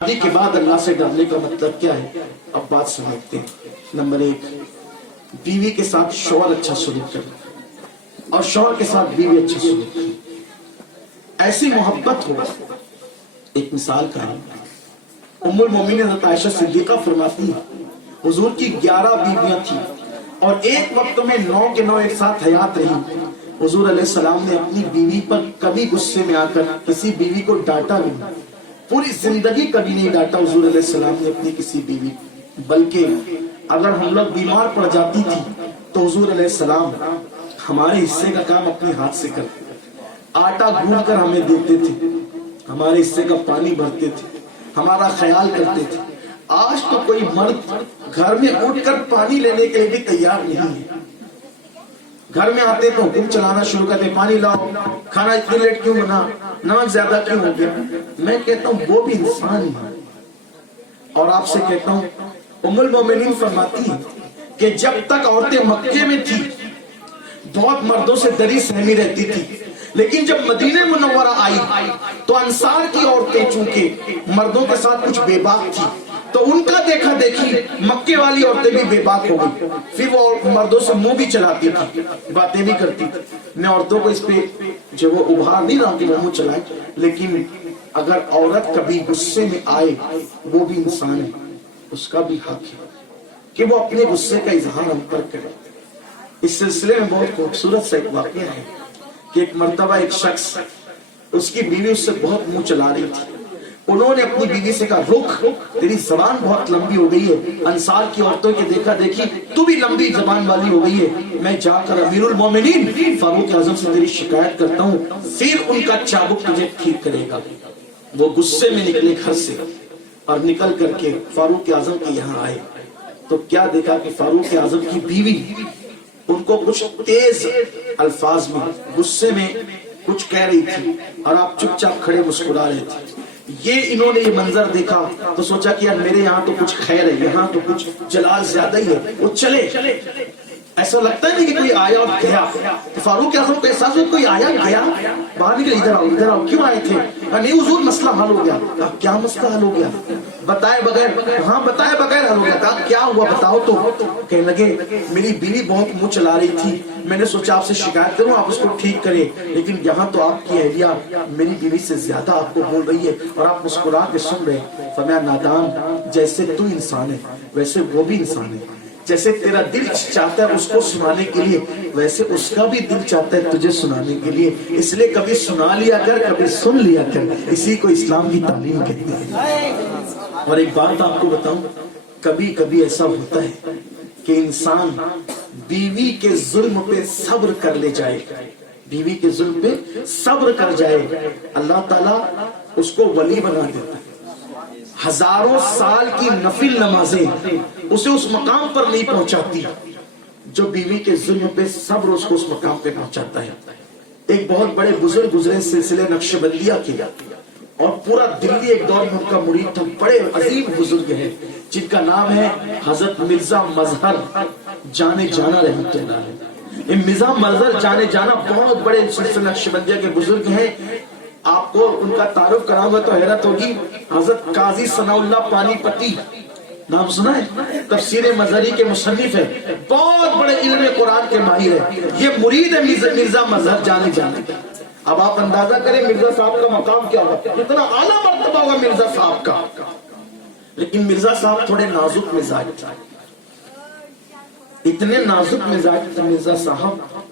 شادی کے بعد اللہ سے ڈرنے کا مطلب کیا ہے؟ اب بات سمجھتے ہیں۔ نمبر 1، بیوی کے ساتھ شوہر اچھا سلوک کرنا اور شوہر کے ساتھ بیوی اچھا سلوک کرنا، ایسی محبت ہو۔ ایک مثال کا ہے، ام المومنین حضرت عائشہ صدیقہ فرماتی ہیں حضور کی 11 بیویاں تھیں اور ایک وقت میں 9 کے 9 ایک ساتھ حیات رہی۔ حضور علیہ السلام نے اپنی بیوی پر کبھی غصے میں آ کر کسی بیوی کو ڈانٹا نہیں، پوری زندگی کبھی نہیں ڈانٹا حضور علیہ السلام نے اپنی کسی بیوی، بلکہ اگر ہم لوگ بیمار پڑ جاتی تھی تو حضور علیہ السلام ہمارے حصے کا کام اپنے ہاتھ سے کرتے، آٹا گھون کر ہمیں دیتے تھے، ہمارے حصے کا پانی بھرتے تھے، ہمارا خیال کرتے تھے۔ آج تو کوئی مرد گھر میں اٹھ کر پانی لینے کے لیے بھی تیار نہیں ہے، گھر میں آتے تو حکم چلانا شروع کرتے، پانی لاؤ، کھانا اتنی لیٹ کیوں بنا، نمک زیادہ کیوں ہو گیا۔ میں کہتا ہوں وہ بھی انسان ہے۔ اور آپ سے کہتا ہوں ام المومنین فرماتی ہیں کہ جب تک عورتیں مکے میں تھی بہت مردوں سے دری سہمی رہتی تھی، لیکن جب مدینہ منورہ آئی تو انصار کی عورتیں چونکہ مردوں کے ساتھ کچھ بے باک تھی تو ان کا دیکھا دیکھی مکے والی عورتیں بھی بے باک ہو گئی، پھر وہ مردوں سے منہ بھی چلاتی تھی، باتیں بھی کرتی تھی۔ میں عورتوں کو اس پہ جو وہ ابھار نہیں رہا کہ وہ منہ چلائے، لیکن اگر عورت کبھی غصے میں آئے وہ بھی انسان ہے، اس کا بھی حق ہے کہ وہ اپنے غصے کا اظہار ہم پر کرے۔ اس سلسلے میں بہت خوبصورت سا ایک واقعہ ہے کہ ایک مرتبہ ایک شخص، اس کی بیوی اس سے بہت منہ چلا رہی تھی، انہوں نے اپنی بیوی سے کہا رک، تیری زبان بہت لمبی ہو گئی ہے، انصار کی عورتوں کے دیکھا دیکھی تو بھی لمبی زبان والی ہو گئی ہے، میں جا کر امیر المومنین فاروق اعظم سے تیری شکایت کرتا ہوں، پھر ان کا چابک تجھے ٹھیک کرے گا۔ وہ غصے میں نکلے گھر سے اور نکل کر کے فاروق اعظم کے یہاں آئے تو کیا دیکھا کہ فاروق اعظم کی بیوی ان کو کچھ تیز الفاظ میں غصے میں کچھ کہہ رہی تھی اور آپ چپ چاپ کھڑے مسکرا رہے تھے۔ انہوں نے یہ منظر دیکھا تو سوچا کہ یار میرے یہاں تو کچھ خیر ہے، یہاں تو کچھ جلال زیادہ ہی ہے، وہ چلے۔ ایسا لگتا ہے نہیں کہ کوئی آیا اور گیا، فاروق اعظم کو احساس ہوا کوئی آیا گیا، باہر نکلے، ادھر آؤ ادھر آؤ، کیوں آئے تھے؟ نہیں حضور مسئلہ حل ہو گیا۔ کیا مسئلہ حل ہو گیا؟ بتائے بغیر، ہاں بتائے بغیر حل ہو گیا۔ کہا کیا ہوا بتاؤ تو۔ کہنے لگے میری بیوی بہت منہ چلا رہی تھی، میں نے سوچا آپ سے شکایت کروں، آپ اس کو ٹھیک کریں، لیکن یہاں تو آپ کی اہلیہ میری بیوی سے زیادہ آپ کو بول رہی ہے اور آپ مسکرا کے سن رہے ہیں۔ فرمایا نادان، جیسے تو انسان ہے ویسے وہ بھی انسان ہے، جیسے تیرا دل چاہتا ہے اس کو سنانے کے لیے ویسے اس کا بھی دل چاہتا ہے تجھے سنانے کے لیے، اس لیے کبھی سنا لیا کر کبھی سن لیا کر، اسی کو اسلام کی تعلیم کہتے ہیں۔ اور ایک بات آپ کو بتاؤں، کبھی کبھی ایسا ہوتا ہے کہ انسان بیوی کے ظلم پہ صبر کر لے جائے، بیوی کے ظلم پہ صبر کر جائے، اللہ تعالیٰ اس کو ولی بنا دیتا ہے۔ ہزاروں سال کی نفل نمازیں اسے اس مقام پر نہیں پہنچاتی جو بیوی کے ظلم پہ صبر اس کو اس مقام پہ پہنچاتا ہے۔ ایک بہت بڑے بزرگ گزرے سلسلے نقشبندیہ کے، اور پورا دلی ایک دور میں ان کا مرید تھا، بڑے عظیم بزرگ ہیں جن کا نام ہے حضرت مرزا مظہر جانے جانا رحمۃ اللہ علیہ۔ مرزا مظہر جانے جانا بہت بڑے سلسلے نقشبندیہ کے بزرگ ہیں۔ آپ کو ان کا تعارف کراؤں گا تو حیرت ہوگی، حضرت قاضی ثناء اللہ پانی پتی نام سنا ہے؟ تفسیر مظہری کے مصنف ہے، بہت بڑے علم قرآن کے ماہر ہے، یہ مرید ہے مرزا مظہر جانے جانے۔ اب آپ اندازہ کریں مرزا صاحب کا مقام کیا ہوگا، کتنا اعلیٰ مرتبہ ہوگا مرزا صاحب کا۔ لیکن مرزا صاحب تھوڑے نازک مزاج تھے، اتنے نازک مزاج تھے مرزا صاحب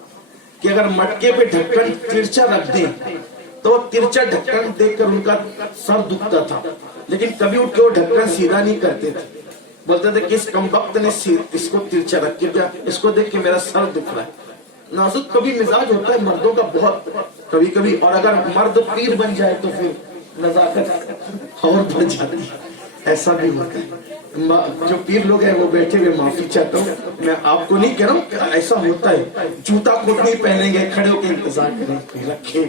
کہ اگر مٹکے پہ ڈھکن ترچا رکھ دیں تو ترچا ڈھکن دیکھ کر ان کا سر دکھتا تھا، لیکن کبھی اٹھ کے وہ ڈھکن سیدھا نہیں کرتے تھے، بولتے تھے کہ اس کمبخت نے اس کو ترچا رکھ کے دیا، اس کو دیکھ کے میرا سر دکھ رہا ہے۔ نازک کبھی مزاج ہوتا ہے مردوں کا بہت کبھی کبھی، اور اگر مرد پیر بن جائے تو پھر نزاکت اور بڑھ جاتی ہے، ایسا بھی ہوتا ہے۔ جو پیر لوگ ہیں وہ بیٹھے ہوئے معافی چاہتا ہوں، میں آپ کو نہیں کہہ رہا ہوں، ایسا ہوتا ہے، جوتا خود نہیں پہنیں گے، کھڑے ہو کے انتظار کریں رکھے،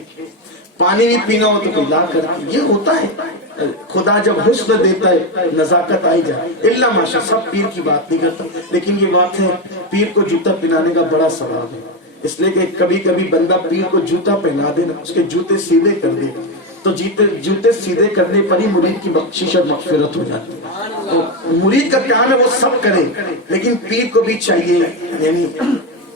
پانی بھی پینا ہو تو پلا کر، یہ ہوتا ہے۔ خدا جب حسن دیتا ہے نزاکت آئی جائے، اللہ ماشاء سب پیر کی بات نہیں کرتا، لیکن یہ بات ہے پیر کو جوتا پہنانے کا بڑا ثواب ہے، اس لیے کہ کبھی کبھی بندہ پیر کو جوتا پہنا دے نا، اس کے جوتے سیدھے کر دے तो जूते सीधे करने पर ही मुरीद की बख्शिश और मगफिरत हो जाती है। तो मुरीद का काम है वो सब करे, लेकिन पीर को भी चाहिए, यानी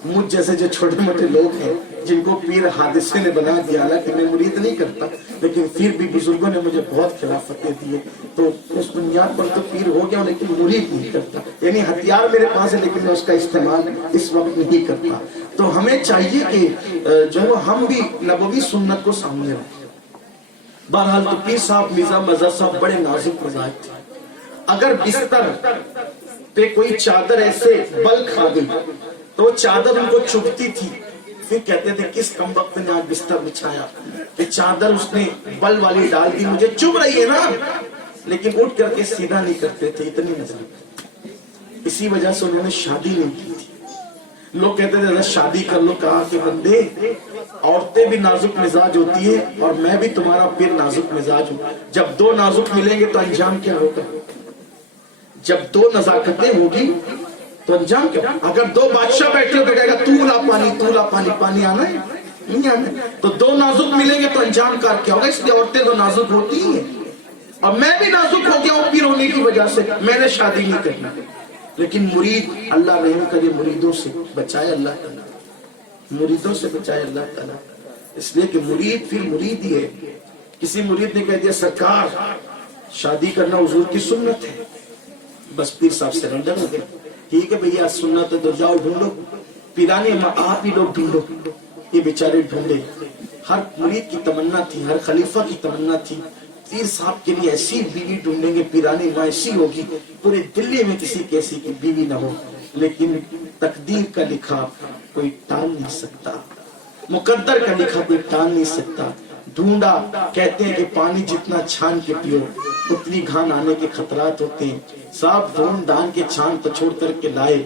मुझ जैसे जो छोटे मोटे लोग हैं जिनको पीर हादिसे ने बना दिया, हालांकि मैं मुरीद नहीं करता, लेकिन फिर भी बुजुर्गों ने मुझे बहुत खिलाफतें दी है, तो उस बुनियाद पर तो पीर हो गया, लेकिन मुरीद नहीं करता। यानी हथियार मेरे पास है, लेकिन मैं उसका इस्तेमाल इस वक्त नहीं करता। तो हमें चाहिए कि जो हम भी नबवी सुन्नत को सामने रखें। बहरहाल तो पीर साहब मिर्जा मजहर साहब बड़े नाजुक मिजाज थे। अगर बिस्तर पे कोई चादर ऐसे बल खा गई तो चादर उनको चुभती थी, फिर कहते थे किस कमबख्त ने आज बिस्तर बिछाया, कि चादर उसने बल वाली डाल दी, मुझे चुभ रही है ना, लेकिन उठ करके सीधा नहीं करते थे, इतनी नजर। इसी वजह से उन्होंने शादी नहीं की थी। लोग कहते थे शादी कर लो, कहा कि बंदे औरतें भी नाजुक मिजाज होती है और मैं भी तुम्हारा पीर नाजुक मिजाज हूं। जब दो नाजुक मिलेंगे तो अंजाम क्या होगा? जब दो नजाकतें होगी तो अंजाम क्या? अगर दो बादशाह बैठे हो तो कहेगा तू ला पानी, पानी आना है नहीं आना है, तो दो नाजुक मिलेंगे तो अंजाम का क्या होगा? इसलिए औरतें तो नाजुक होती ही है, और मैं भी नाजुक हो गया हूं पीर होने की वजह से, मैंने शादी नहीं करना। लेकिन मुरीद, अल्लाह रहम करे, मुरीदों से बचाए अल्लाह ताला, मुरीदों से बचाए अल्लाह ताला। इसलिए कि मुरीद फिर मुरीद ही है। किसी मुरीद ने कह दिया सरकार शादी करना हुजूर की सुन्नत है, बस पीर साहब सरेंडर हो गए। ठीक है भैया सुन्नत है तो जाओ ढूंढो, पीरानी आप ही लोग ढूंढो। ये बेचारे ढूंढे। हर मुरीद की तमन्ना थी, हर खलीफा की तमन्ना थी, पीर साहब के लिए ऐसी बीवी ढूंढेंगे, पीरानी माँ ऐसी होगी पूरे दिल्ली में किसी की ऐसी की बीवी ना हो। लेकिन तकदीर का लिखा कोई टाल नहीं सकता, मुकद्दर का लिखा कोई टाल नहीं सकता। ढूंढा, कहते हैं कि पानी जितना छान के पियो उतनी घान आने के खतरात होते हैं। साहब ढूंढ दान के छान तो छोड़ करके लाए,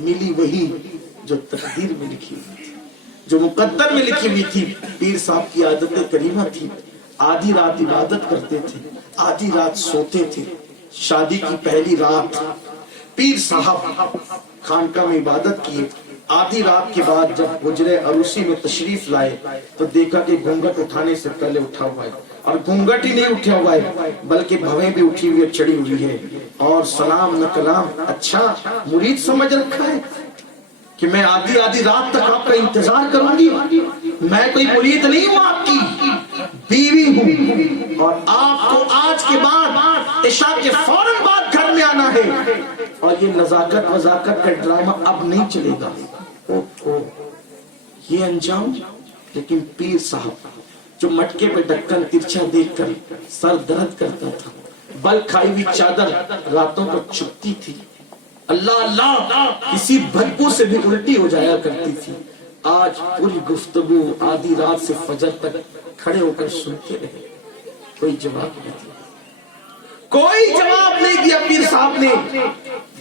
मिली वही जो तकदीर में लिखी हुई थी, जो मुकद्दर में लिखी हुई थी। पीर साहब की आदतें करीमा थी, आधी रात इबादत करते थे, आधी रात सोते थे। शादी की पहली रात पीर साहब खानका में इबादत किए। आधी रात के बाद जब गुजरे अरूसी में तशरीफ लाए तो देखा कि घूंघट उठाने से पहले उठा हुआ है, और घूंघट ही नहीं उठा हुआ है बल्कि भवें भी उठी हुई चढ़ी हुई है, और सलाम न कलाम। अच्छा मुरीद समझ रखा है कि मैं आधी आधी रात तक आपका इंतजार करूंगी? मैं कोई मुरीद नहीं हूं, आपकी बीवी हूं, और आपको आज के बाद इशा के फौरन बाद घर में आना है, और ये नजाकत वजाकत का ड्रामा अब नहीं चलेगा। ये अंजाम। लेकिन पीर साहब जो मटके पे ढक्कन तिरछा देखकर सर दर्द करता था, बल खाई हुई चादर रातों को चुभती थी, अल्लाह अल्लाह किसी बदबू से भी उल्टी हो जाया करती थी। आज पूरी गुफ्तगू आधी रात से फजर तक खड़े होकर सुनते रहे, कोई जवाब नहीं दिया, कोई जवाब नहीं दिया पीर साहब ने।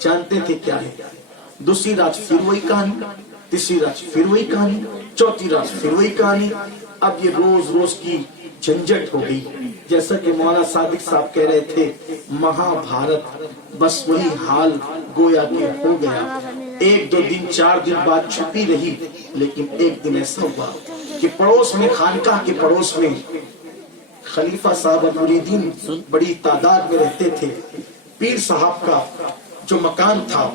जानते थे क्या है। दूसरी रात फिर वही कहानी, तीसरी रात फिर वही कहानी, चौथी रात फिर वही कहानी। अब ये रोज रोज की झंझट हो गई। जैसा कि मौलाना सादिक साहब कह रहे थे, महाभारत बस वही हाल गोया के हो गया। एक दो दिन चार दिन बाद छुपी रही, लेकिन एक दिन ऐसा हुआ कि पड़ोस में, खानकाह के पड़ोस में खलीफा साहब और मुरीदीन बड़ी तादाद में रहते थे। पीर साहब का जो मकान था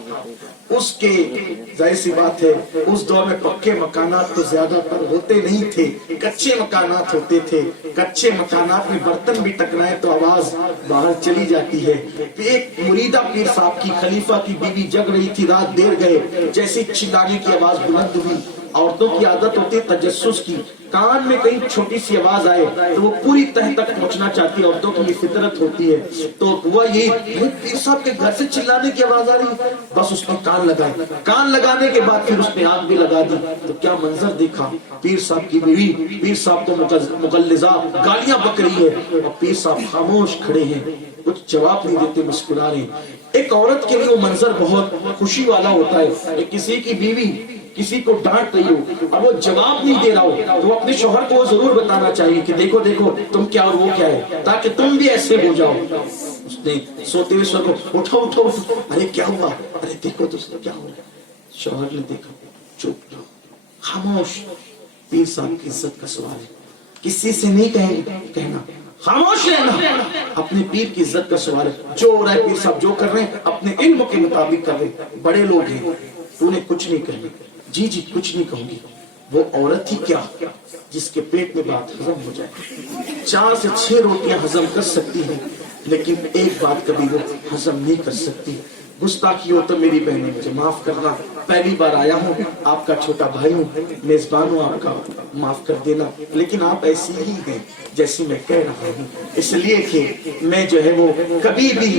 उसके, जाहिर सी बात है उस दौर में पक्के मकानात तो ज्यादातर होते नहीं थे, कच्चे मकानात होते थे। कच्चे मकानात में बर्तन भी टकराए तो आवाज बाहर चली जाती है। एक मुरीदा पीर साहब की खलीफा की बीवी जग रही थी, रात देर गए, जैसी चिल्लाने की आवाज बुलंद हुई। औरतों की आदत होती है तजस्सुस की, कान में कहीं छोटी सी आवाज आए तो वो पूरी तह तक पहुंचना चाहती है, औरतों की ये फितरत होती है। तो हुआ ये, पीर साहब के घर से चिल्लाने की आवाज आ रही, बस उसने कान लगाए। कान लगाने के बाद फिर उसने आग भी लगा दी। तो क्या मंजर देखा, पीर साहब की बीवी, पीर साहब तो मुगल्लिजा गालियां बक रही है, और पीर साहब खामोश खड़े हैं, कुछ जवाब नहीं देते, मुस्कुरा रहे हैं। एक औरत के लिए वो मंजर बहुत खुशी वाला होता है। किसी की बीवी किसी को डांट रही हो, अब वो जवाब नहीं दे रहा हो, तो अपने शौहर को जरूर बताना चाहिए कि देखो देखो तुम क्या और वो क्या है, ताकि तुम भी ऐसे हो जाओ। उसने सोते हुए शौहर को उठो उठो, अरे क्या हुआ, अरे देखो तो क्या हो रहा है। शौहर ने देखा, चुप रहो, खामोश। पीर साहब की इज्जत का सवाल है, किसी से नहीं कहना, खामोश रहना, अपने पीर की इज्जत का सवाल है। जो हो रहा है पीर साहब जो कर रहे हैं अपने इल्म के मुताबिक कर रहे हैं, बड़े लोग हैं, तूने कुछ नहीं कहना। जी जी कुछ नहीं कहूंगी। वो औरत ही क्या जिसके पेट में बात हजम हो जाए। 4 से 6 रोटियां हजम कर सकती है, लेकिन एक बात कभी वो हजम नहीं कर सकती। गुस्ताखी हो तो मेरी बहनें मुझे माफ करना, पहली बार आया हूँ, आपका छोटा भाई हूँ, मेजबान हूँ, आपका माफ कर देना। लेकिन आप ऐसी ही हैं जैसी मैं कह रहा हूँ, इसलिए कि मैं जो है वो कभी भी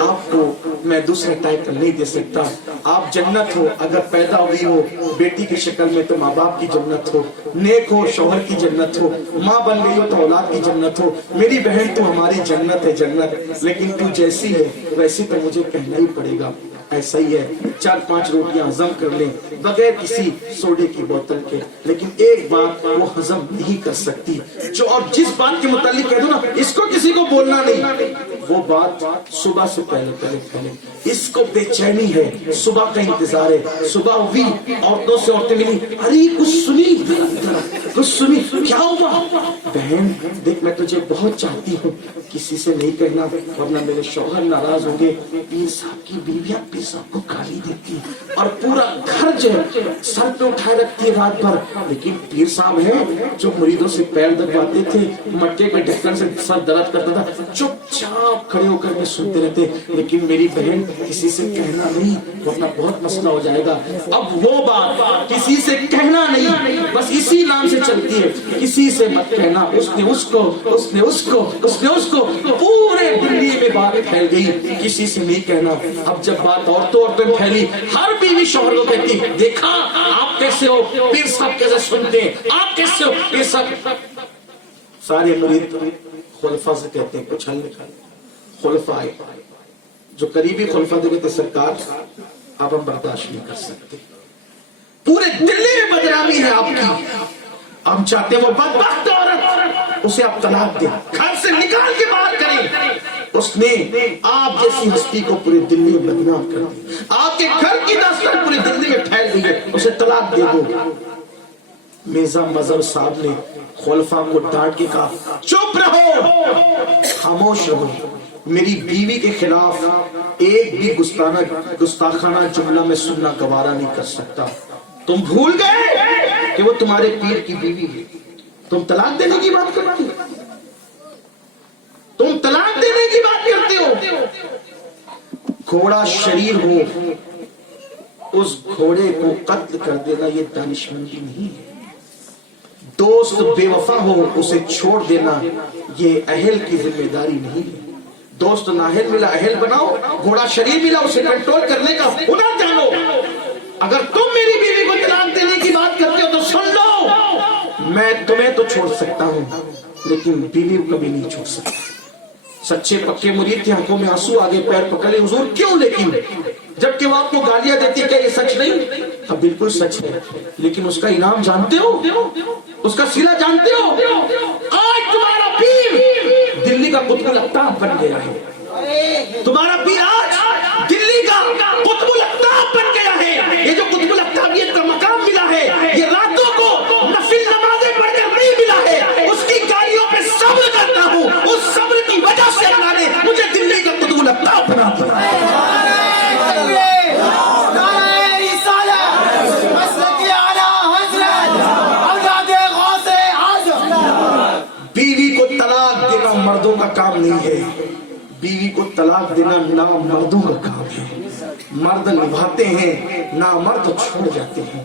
आपको मैं दूसरा टाइटल नहीं दे सकता। आप जन्नत हो, अगर पैदा हुई हो बेटी की शक्ल में तो माँ बाप की जन्नत हो, नेक हो शौहर की जन्नत हो, माँ बन गई हो तो औलाद की जन्नत हो। मेरी बहन तो हमारी जन्नत है जन्नत, लेकिन तू जैसी है वैसी तो मुझे कहना ही पड़ेगा। ऐसा ही है, 4-5 रोटियां हजम कर लें बगैर किसी सोडे की बोतल के, लेकिन एक बात वो हजम नहीं कर सकती जो, और जिस बात के मुतालिक कह दो ना इसको किसी को बोलना नहीं, वो बात सुबह से पहले इसको बेचैनी है, सुबह का इंतजार है। सुबह हुई औरतों से औरतें मिली, अरे कुछ सुनी क्या हुआ? बहन देख मैं तुझे बहुत चाहती हूँ, किसी से नहीं कहना वरना मेरे शौहर नाराज होंगे। पीर साहब की बीवियां पीर साहब को गाली देती और पूरा घर जो है सर पे उठाए रखती है रात भर। लेकिन पीर साहब है जो मुरीदों से पैर दबाते थे, मटके के ढक्कन से सर दर्द करता था, चुपचाप खड़े होकर के सुनते रहते। लेकिन मेरी बहन किसी से कहना नहीं वरना बहुत मसला हो जाएगा। अब वो बात किसी से कहना नहीं, बस इसी नाम से चलती है, किसी से मत कहना। उसने उसको पूरे दिल्ली में बात फैल गई, किसी से नहीं कहना। अब जब बात औरतों में फैली, हर बीवी शौहर को कहती देखा आप कैसे हो, पीर साहब कैसे सुनते हैं, आप कैसे हो पीर साहब। सारे मुरीद खुलफा से कहते हैं कुछ हल निकाल। खुलफा आए जो करीबी खुलफा देते थे सरकार अब हम बर्दाश्त नहीं कर सकते, पूरे दिल्ली में बदनामी है आपकी, हम चाहते वो बदबख्त औरत उसे आप तलाक दें, घर से निकाल के बाहर करें। उसने आप जैसी हस्ती को पूरी दिल्ली में बदनाम कर दिया, आपके घर की दास्तान पूरी दिल्ली में फैल गई है, उसे तलाक दे दो। मिर्जा मजहर साहब ने खुलफा को डांट के कहा चुप रहो, खामोश रहो, मेरी बीवी के खिलाफ एक भी गुस्ताखाना जुमला में सुनना गवारा नहीं कर सकता। तुम भूल गए कि वो तुम्हारे पीर की बीवी है, तुम तलाक देने की बात करते हो, तुम तलाक देने की बात करते हो। घोड़ा शरीर हो उस घोड़े को कत्ल कर देना ये दानिशमंदी नहीं है। दोस्त बेवफा हो उसे छोड़ देना ये अहल की जिम्मेदारी नहीं है। दोस्त नाहल मिला अहल बनाओ, घोड़ा शरीर मिला उसे कंट्रोल करने का हुनर जानो। अगर तुम मेरी बीवी को तलाक देने की बात करते हो तो सुन लो, मैं तुम्हें तो छोड़ सकता हूं लेकिन बीवी को कभी नहीं छोड़ सकता। सच्चे पक्के मुरीद के आंखों में आंसू आगे पैर पकड़े हुजूर क्यों, लेकिन जबकि वो आपको गालियां देती क्या ये सच नहीं? अब बिल्कुल सच है, लेकिन उसका इनाम जानते हो, उसका सिला जानते हो? आज तुम्हारा पीर दिल्ली का कुतुबुल अख्ताब बन गया है, तुम्हारा पीर आज दिल्ली का कुतुबुल अख्ताब बन गया है। ये जो कुतुबुल अख्ताबियत का मकाम मिला है ये रातों को नफिल नमाजें पढ़कर नहीं मिला है, उसकी गालियों पे सब्र करता हूँ, उस सब्र की वजह से अल्लाह ने मुझे दिल्ली का कुतुबुल अख्ताब बना दिया। बीवी को तलाक देना मर्दों का काम नहीं है, बीवी को तलाक देना ना मर्दों का काम है। मर्द निभाते हैं ना मर्द छोड़ जाते हैं।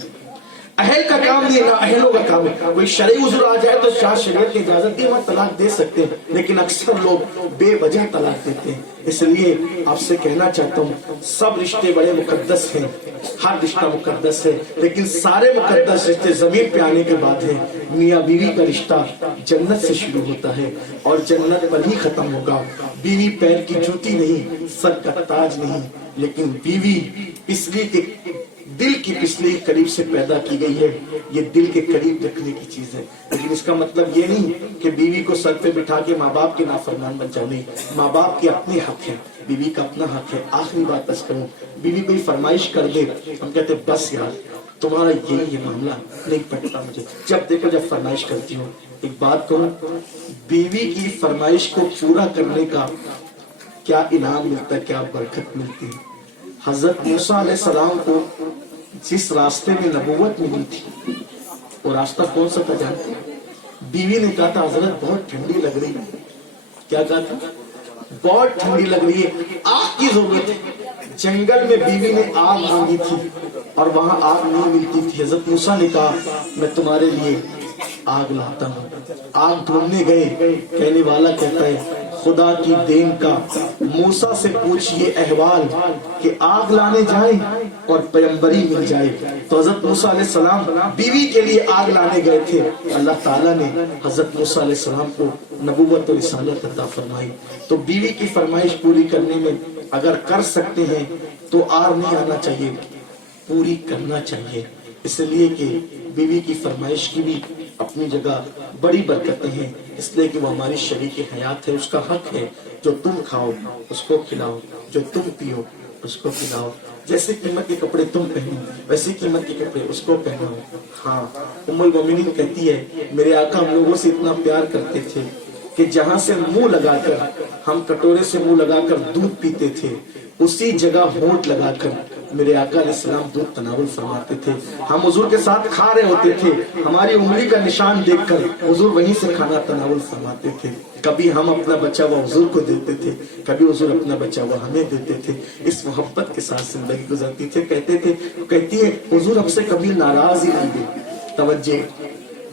अहल का काम नहीं ना अहलों का काम है। कोई शरई उज़्र आ जाए तो शाह शरीयत की इजाजत दी वहाँ तलाक दे सकते हैं, लेकिन अक्सर लोग बेवजह तलाक देते हैं। इसलिए आपसे कहना चाहता हूँ सब रिश्ते बड़े मुकद्दस हैं, हर रिश्ता मुकद्दस है, लेकिन सारे मुकद्दस रिश्ते जमीन पे आने के बाद है। मियाँ बीवी का रिश्ता जन्नत से शुरू होता है और जन्नत पर ही खत्म होगा। बीवी पैर की जूती नहीं, सर का ताज नहीं, लेकिन बीवी पिसली के दिल की पिसली करीब से पैदा की गई है। ये दिल के करीब रखने की चीज है, लेकिन इसका मतलब ये नहीं कि बीवी को सर पे बिठा के माँ बाप के नाफरमान बन जाओ। नहीं, माँ बाप के अपने हक है, बीवी का अपना हक है। आखिरी बात बस करूं, बीवी कोई फरमाइश कर दे हम कहते बस यार तुम्हारा यही है मामला, नहीं पटता मुझे। जब देखो जब फरमाइश करती हूँ, एक बात कहूँ, बीवी की फरमाइश को पूरा करने का क्या इनाम मिलता है, क्या बरकत मिलती है। हजरत मूसा अलैहिस्सलाम को जिस रास्ते में नबूवत मिली थी, वो रास्ता कौन सा था जानते हैं? बीवी ने कहा था हजरत बहुत ठंडी लग रही है। क्या कहा था? बहुत ठंडी लग रही है, आग की जरूरत है। जंगल में बीवी ने आग मांगी थी और वहां आग नहीं मिलती थी। हजरत मूसा ने कहा मैं तुम्हारे लिए आग लाता हूँ। आग ढूंढने गए, कहने वाला कहता है खुदा की देन का मूसा से पूछिए अहवाल कि आग लाने जाए और पैगंबरी मिल जाए। तो हजरत मूसा अलैहिस्सलाम बीवी के लिए आग लाने गए थे। अल्लाह ताला ने हजरत मूसा अलैहिस्सलाम को नबूवत और रिसालत अता फरमाई। तो बीवी की फरमाइश पूरी करने में अगर कर सकते हैं तो आर नहीं आना चाहिए, पूरी करना चाहिए। इसलिए कि बीवी की फरमाइश की भी अपनी जगह बड़ी बरकतें हैं, इसलिए कि वो हमारी शरीक हयात है। उसका हक है जो तुम खाओ उसको खिलाओ, जो तुम पियो उसको पिलाओ। जैसे कीमत के कपड़े तुम पहनो वैसे कीमत के कपड़े उसको पहनाओ। हाँ, उम्मुल मोमिनीन कहती है मेरे आका हम लोगों से इतना प्यार करते थे कि जहां से मुंह लगाकर हम कटोरे से मुंह लगाकर दूध पीते थे, उसी जगह होंठ लगाकर मेरे आका अलैहिस्सलाम दूध तनावुल फरमाते थे। हम हुजूर के साथ खा रहे होते थे, हमारी उंगली का निशान देखकर हुजूर वहीं से खाना तनावुल फरमाते थे। कभी हम अपना बचा हुआ हुजूर को देते थे, कभी हुजूर अपना बचा हुआ हमें देते थे। इस मोहब्बत के साथ जिंदगी गुजरती थी। कहती है हुजूर हमसे कभी नाराज ही नहीं हुए। तवज्जे,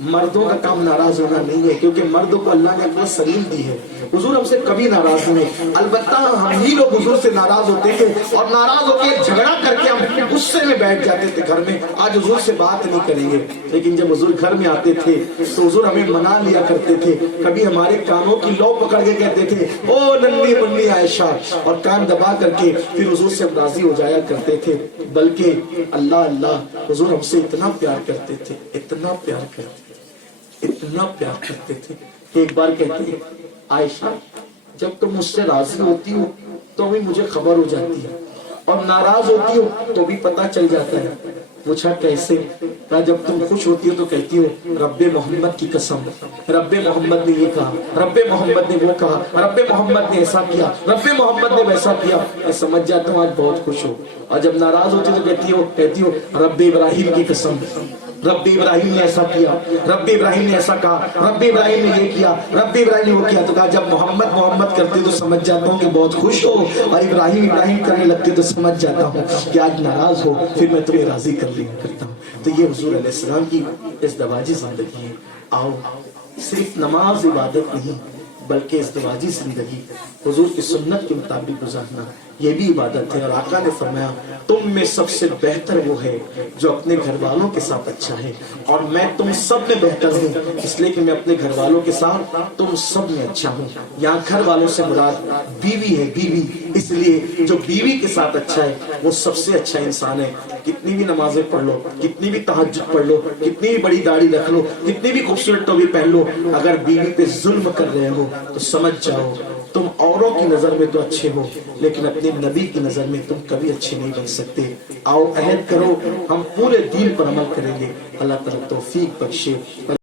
मर्दों का काम नाराज होना नहीं है, क्योंकि मर्दों को अल्लाह ने अपना सलीम दी है। हुजूर हमसे कभी नाराज नहीं। अलबत्ता हम ही लोग हुजूर से नाराज होते थे और नाराज होकर झगड़ा करके हम गुस्से में बैठ जाते थे घर में, आज हुजूर से बात नहीं करेंगे। लेकिन जब हुजूर घर में आते थे तो हुजूर हमें मना लिया करते थे। कभी हमारे कानों की लौ पकड़ के कहते थे ओ नन्ही मुन्नी आयशा, और कान दबा करके फिर हुजूर से राजी हो जाया करते थे। बल्कि अल्लाह अल्लाह हुजूर हमसे इतना प्यार करते थे, इतना प्यार करते थे कि एक बार कहते हैं आयशा जब तुम मुझसे राजी होती हो तो भी मुझे खबर हो जाती है, और नाराज होती हो तो भी पता चल जाता है। पूछा कैसे? जब तुम खुश होती हो तो कहती हो रब्बे मोहम्मद की कसम, रब्बे मोहम्मद ने ये कहा, रब्बे मोहम्मद ने वो कहा, रब्बे मोहम्मद ने ऐसा किया, रब्बे मोहम्मद ने वैसा किया। मैं समझ जाता हूँ आज बहुत खुश हो। और जब नाराज होती तो कहती हो रब्बे इब्राहिम की कसम, रब्बे इब्राहिम ने ऐसा किया, रब्बे इब्राहिम ने ऐसा कहा, रब्बे इब्राहिम ने ये किया, रब्बे इब्राहिम ने वो किया। तो कहा जब मोहम्मद मोहम्मद करते तो समझ जाता हूँ कि बहुत खुश हो, और इब्राहिम इब्राहिम करने लगते तो समझ जाता हूँ कि आज नाराज हो, फिर मैं तुम्हें राजी कर लिया करता हूँ। तो ये हुजूर अलैहिस्सलाम की इज़्दिवाजी जिंदगी है। आओ, सिर्फ नमाज इबादत नहीं बल्कि इज़्दिवाजी जिंदगी हुजूर की सुन्नत के मुताबिक गुजारना, ये भी इबादत है। और आका ने फरमाया तुम में सबसे बेहतर वो है जो अपने घर वालों के साथ अच्छा है, और मैं तुम सब में बेहतर हूँ इसलिए कि मैं अपने घर वालों के साथ तुम सब में अच्छा हूँ। यहाँ घर वालों से मुराद बीवी है, बीवी। इसलिए जो बीवी के साथ अच्छा है वो सबसे अच्छा इंसान है। कितनी भी नमाजें पढ़ लो, कितनी भी तहज्जुद पढ़ लो, कितनी भी बड़ी दाढ़ी रख लो, कितनी भी खूबसूरत टोपी पहन लो, अगर बीवी पे जुल्म कर रहे हो तो समझ जाओ तुम औरों की नजर में तो अच्छे हो, लेकिन अपने नबी की नजर में तुम कभी अच्छे नहीं बन सकते। आओ अहद करो, हम पूरे दीन पर अमल करेंगे। अल्लाह ताला तौफीक बख्शे।